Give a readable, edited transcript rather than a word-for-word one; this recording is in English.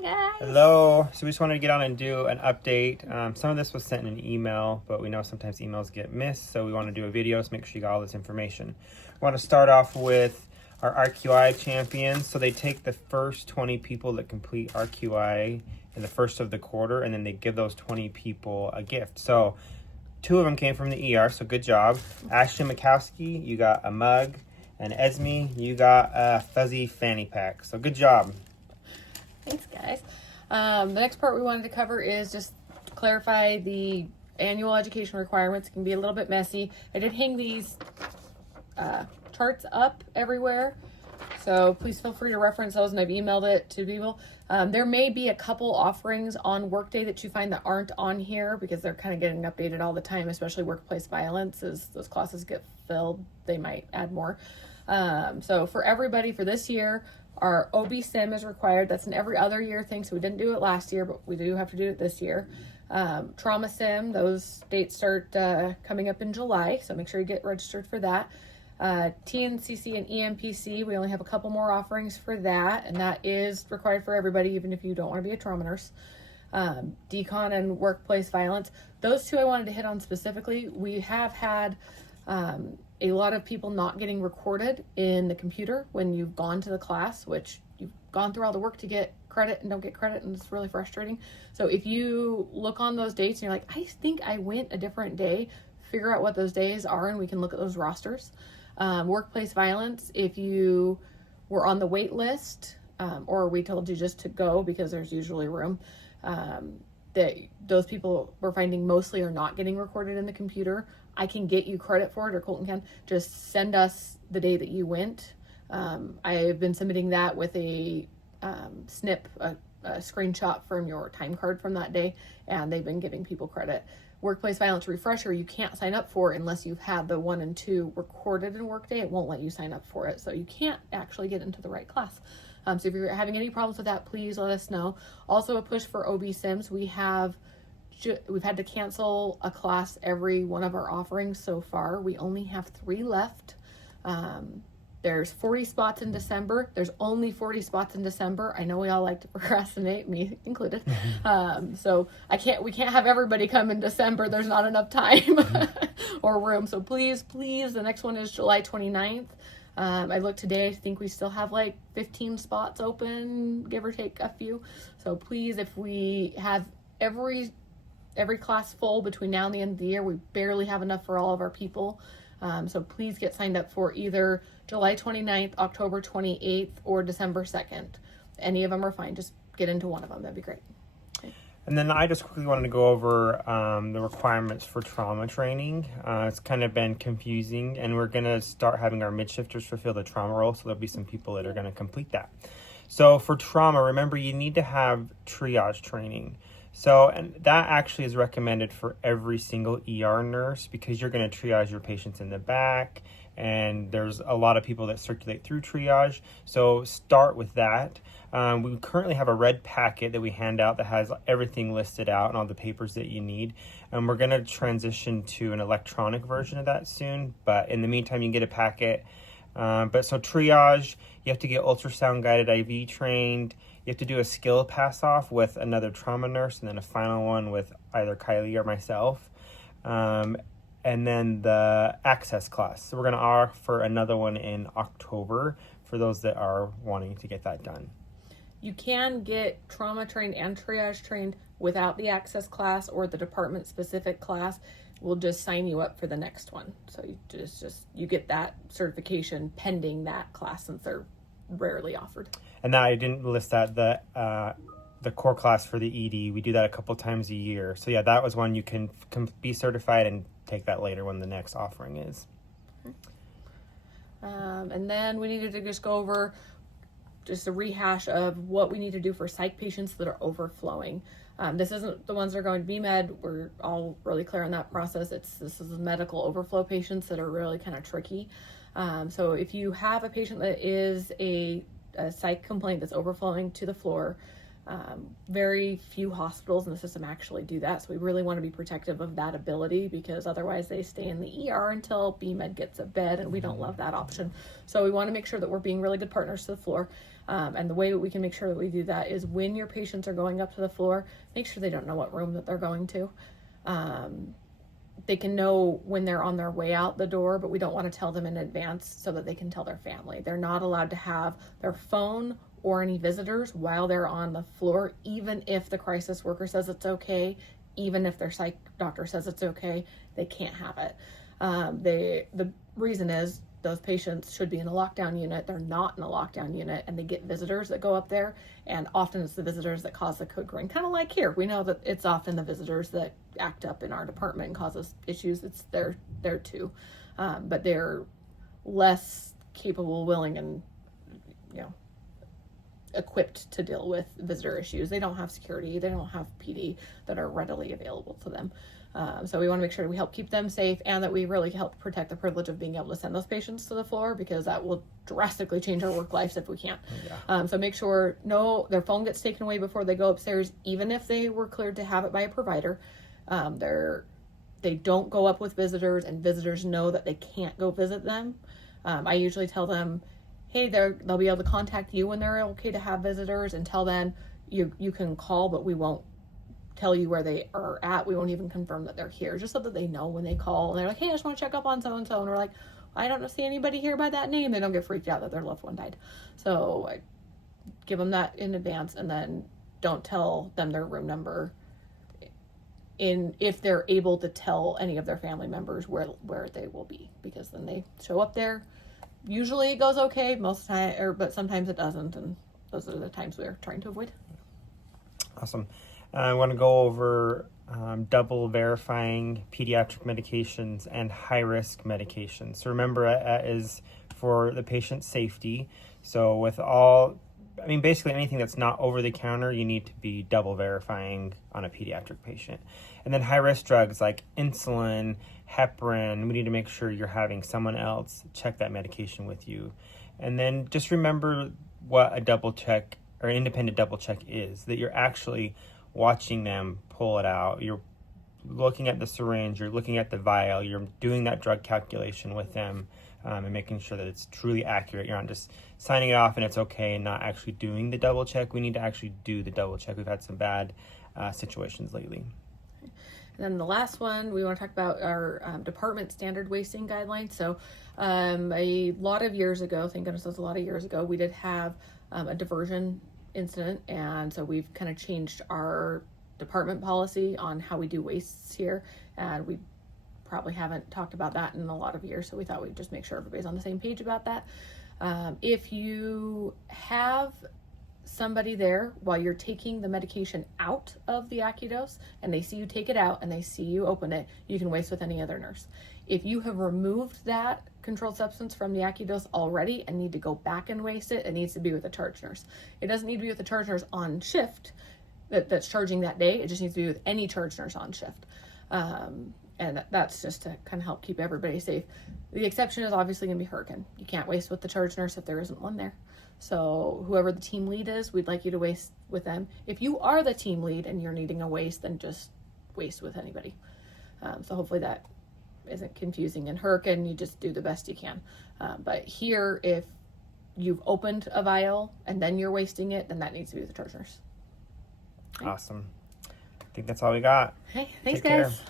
Hi guys. Hello. So we just wanted to get on and do an update. Some of this was sent in an email, but we know sometimes emails get missed, so we want to do a video to make sure you got all this information. We want to start off with our RQI champions. So they take the first 20 people that complete RQI in the first of the quarter, and then they give those 20 people a gift. So 2 of them came from the ER, so good job. Ashton Mikowski, you got a mug, and Esme, you got a fuzzy fanny pack. So good job. Thanks guys. The next part we wanted to cover is just to clarify the annual education requirements. It can be a little bit messy. I did hang these charts up everywhere, so please feel free to reference those, and I've emailed it to people. There may be a couple offerings on Workday that you find that aren't on here because they're kind of getting updated all the time, especially workplace violence. As those classes get filled, they might add more. So for everybody for this year, our OB Sim is required. That's an every other year thing, so we didn't do it last year, but we do have to do it this year. Trauma Sim, those dates start coming up in July, so make sure you get registered for that. TNCC and EMPC, we only have a couple more offerings for that, and that is required for everybody, even if you don't want to be a trauma nurse. Decon and workplace violence, those two I wanted to hit on specifically. We have had a lot of people not getting recorded in the computer when you've gone to the class, which you've gone through all the work to get credit and don't get credit, and it's really frustrating. So if you look on those dates and you're like, I think I went a different day, figure out what those days are and we can look at those rosters. Workplace violence, if you were on the wait list or we told you just to go because there's usually room, that those people we're finding mostly are not getting recorded in the computer. I can get you credit for it, or Colton can. Just send us the day that you went. I've been submitting that with a snip, a screenshot from your time card from that day, and they've been giving people credit. Workplace violence refresher, you can't sign up for unless you've had the 1 and 2 recorded in Workday. It won't let you sign up for it, so you can't actually get into the right class. So if you're having any problems with that, please let us know. Also a push for OB Sims. We've had to cancel a class every one of our offerings so far. We only have 3 left. There's 40 spots in December. There's only 40 spots in December. I know we all like to procrastinate, me included. So we can't have everybody come in December. There's not enough time or room. So please, the next one is July 29th. I looked today, I think we still have like 15 spots open, give or take a few. So please, if we have every class full between now and the end of the year, we barely have enough for all of our people. So please get signed up for either July 29th, October 28th, or December 2nd. Any of them are fine. Just get into one of them. That'd be great. Okay. And then I just quickly wanted to go over the requirements for trauma training. It's kind of been confusing, and we're going to start having our midshifters fulfill the trauma role, so there'll be some people that are going to complete that. So for trauma, remember you need to have triage training. So, and that actually is recommended for every single ER nurse because you're going to triage your patients in the back, and there's a lot of people that circulate through triage. So start with that. We currently have a red packet that we hand out that has everything listed out and all the papers that you need. And we're going to transition to an electronic version of that soon. But in the meantime, you can get a packet. So triage, you have to get ultrasound guided IV trained. You have to do a skill pass off with another trauma nurse, and then a final one with either Kylie or myself. And then the access class. So we're going to offer another one in October for those that are wanting to get that done. You can get trauma trained and triage trained without the access class or the department specific class. We'll just sign you up for the next one. So you you get that certification pending that class, since they're rarely offered. And now I didn't list that, the core class for the ED. We do that a couple times a year. So yeah, that was one you can be certified and take that later when the next offering is. And then we needed to just go over just a rehash of what we need to do for psych patients that are overflowing. This isn't the ones that are going to BMed. We're all really clear on that process. This is medical overflow patients that are really kind of tricky. So if you have a patient that is a psych complaint that's overflowing to the floor, very few hospitals in the system actually do that. So we really want to be protective of that ability, because otherwise they stay in the ER until BMed gets a bed, and we don't love that option. So we want to make sure that we're being really good partners to the floor. And the way that we can make sure that we do that is when your patients are going up to the floor, make sure they don't know what room that they're going to. They can know when they're on their way out the door, but we don't want to tell them in advance so that they can tell their family. They're not allowed to have their phone or any visitors while they're on the floor, even if the crisis worker says it's okay, even if their psych doctor says it's okay, they can't have it. The reason is those patients should be in a lockdown unit. They're not in a lockdown unit, and they get visitors that go up there, and often it's the visitors that cause the code green. Kind of like here, we know that it's often the visitors that act up in our department and causes issues. It's there too, but they're less capable, willing, and equipped to deal with visitor issues. They don't have security, they don't have PD that are readily available to them. So we want to make sure we help keep them safe, and that we really help protect the privilege of being able to send those patients to the floor, because that will drastically change our work lives if we can't. So make sure their phone gets taken away before they go upstairs, even if they were cleared to have it by a provider. They don't go up with visitors, and visitors know that they can't go visit them. I usually tell them, hey, they'll be able to contact you when they're okay to have visitors. Until then, you can call, but we won't tell you where they are at. We won't even confirm that they're here, just so that they know when they call and they're like, hey, I just want to check up on so-and-so. And we're like, I don't see anybody here by that name. They don't get freaked out that their loved one died. So I give them that in advance, and then don't tell them their room number if they're able to tell any of their family members where they will be, because then they show up there. Usually it goes okay most of the time, but sometimes it doesn't, and those are the times we're trying to avoid. Awesome. I want to go over double verifying pediatric medications and high-risk medications. So remember, that is for the patient's safety. So basically anything that's not over the counter, you need to be double verifying on a pediatric patient. And then high-risk drugs like insulin, heparin, we need to make sure you're having someone else check that medication with you. And then just remember what a double check or independent double check is, that you're actually watching them pull it out. You're looking at the syringe, you're looking at the vial, you're doing that drug calculation with them, and making sure that it's truly accurate. You're not just signing it off and it's okay and not actually doing the double check. We need to actually do the double check. We've had some bad situations lately. And then the last one, we want to talk about our department standard wasting guidelines. So a lot of years ago, thank goodness it was a lot of years ago, we did have a diversion incident, and so we've kind of changed our department policy on how we do wastes here, and we probably haven't talked about that in a lot of years, so we thought we'd just make sure everybody's on the same page about that. If you have somebody there while you're taking the medication out of the AccuDose and they see you take it out and they see you open it, you can waste with any other nurse. If you have removed that controlled substance from the AccuDose already and need to go back and waste it, it needs to be with a charge nurse. It doesn't need to be with a charge nurse on shift that's charging that day. It just needs to be with any charge nurse on shift. And that's just to kind of help keep everybody safe. The exception is obviously going to be Hurricane. You can't waste with the charge nurse if there isn't one there. So whoever the team lead is, we'd like you to waste with them. If you are the team lead and you're needing a waste, then just waste with anybody. So hopefully that isn't confusing. In Hurricane, you just do the best you can. But here, if you've opened a vial and then you're wasting it, then that needs to be with the charge nurse. Awesome. I think that's all we got. Hey, thanks, Take care. guys.